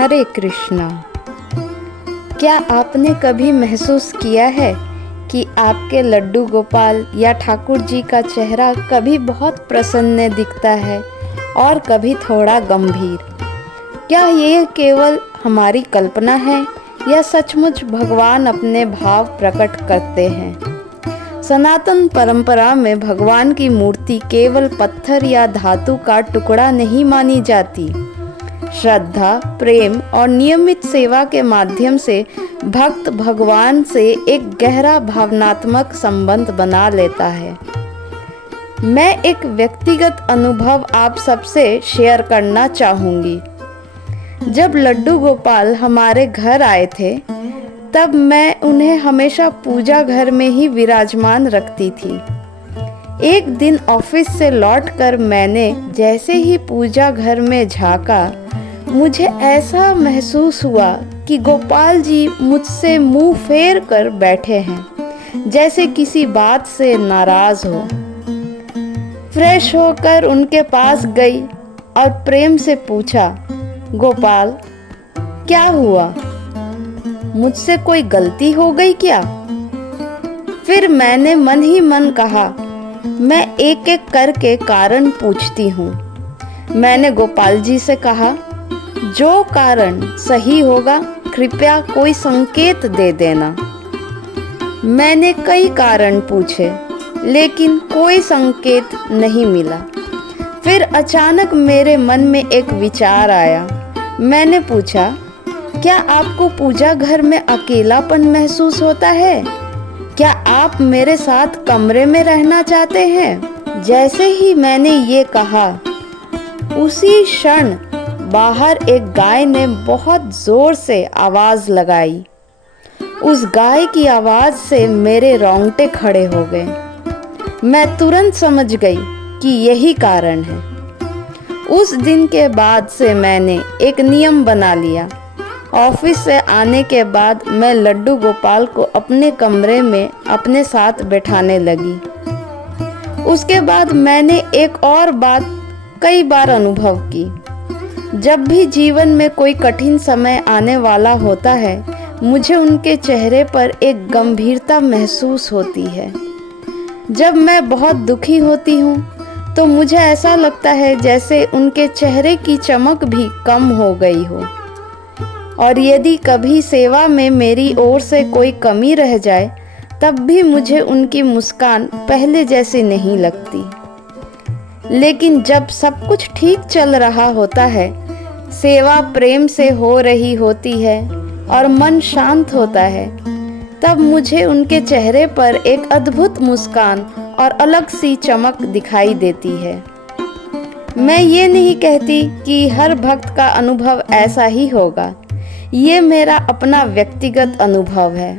हरे कृष्णा। क्या आपने कभी महसूस किया है कि आपके लड्डू गोपाल या ठाकुर जी का चेहरा कभी बहुत प्रसन्न दिखता है और कभी थोड़ा गंभीर? क्या ये केवल हमारी कल्पना है या सचमुच भगवान अपने भाव प्रकट करते हैं? सनातन परंपरा में भगवान की मूर्ति केवल पत्थर या धातु का टुकड़ा नहीं मानी जाती। श्रद्धा, प्रेम और नियमित सेवा के माध्यम से भक्त भगवान से एक गहरा भावनात्मक संबंध बना लेता है। मैं एक व्यक्तिगत अनुभव आप सबसे शेयर करना चाहूँगी। जब लड्डू गोपाल हमारे घर आए थे, तब मैं उन्हें हमेशा पूजा घर में ही विराजमान रखती थी। एक दिन ऑफिस से लौटकर मैंने जैसे ही पूजा घर में झांका, मुझे ऐसा महसूस हुआ कि गोपाल जी मुझसे मुंह फेर कर बैठे हैं, जैसे किसी बात से नाराज हो। फ्रेश होकर उनके पास गई और प्रेम से पूछा, गोपाल, क्या हुआ? मुझसे कोई गलती हो गई क्या? फिर मैंने मन ही मन कहा, मैं एक एक करके कारण पूछती हूँ। मैंने गोपाल जी से कहा, जो कारण सही होगा कृपया कोई संकेत दे देना। मैंने कई कारण पूछे, लेकिन कोई संकेत नहीं मिला। फिर अचानक मेरे मन में एक विचार आया। मैंने पूछा, क्या आपको पूजा घर में अकेलापन महसूस होता है? क्या आप मेरे साथ कमरे में रहना चाहते हैं? जैसे ही मैंने ये कहा, उसी क्षण बाहर एक गाय ने बहुत जोर से आवाज लगाई। उस गाय की आवाज से मेरे रोंगटे खड़े हो गए। मैं तुरंत समझ गई कि यही कारण है। उस दिन के बाद से मैंने एक नियम बना लिया। ऑफिस से आने के बाद मैं लड्डू गोपाल को अपने कमरे में अपने साथ बैठाने लगी। उसके बाद मैंने एक और बात कई बार अनुभव की। जब भी जीवन में कोई कठिन समय आने वाला होता है, मुझे उनके चेहरे पर एक गंभीरता महसूस होती है। जब मैं बहुत दुखी होती हूँ, तो मुझे ऐसा लगता है जैसे उनके चेहरे की चमक भी कम हो गई हो। और यदि कभी सेवा में मेरी ओर से कोई कमी रह जाए, तब भी मुझे उनकी मुस्कान पहले जैसी नहीं लगती। लेकिन जब सब कुछ ठीक चल रहा होता है, सेवा प्रेम से हो रही होती है और मन शांत होता है, तब मुझे उनके चेहरे पर एक अद्भुत मुस्कान और अलग सी चमक दिखाई देती है। मैं ये नहीं कहती कि हर भक्त का अनुभव ऐसा ही होगा। ये मेरा अपना व्यक्तिगत अनुभव है।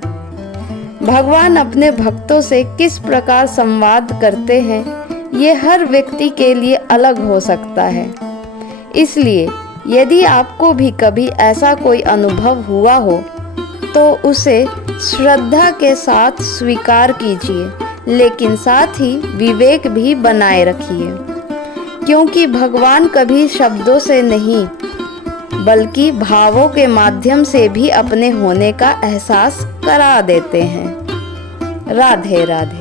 भगवान अपने भक्तों से किस प्रकार संवाद करते हैं, ये हर व्यक्ति के लिए अलग हो सकता है। इसलिए यदि आपको भी कभी ऐसा कोई अनुभव हुआ हो, तो उसे श्रद्धा के साथ स्वीकार कीजिए, लेकिन साथ ही विवेक भी बनाए रखिए। क्योंकि भगवान कभी शब्दों से नहीं, बल्कि भावों के माध्यम से भी अपने होने का एहसास करा देते हैं। राधे राधे।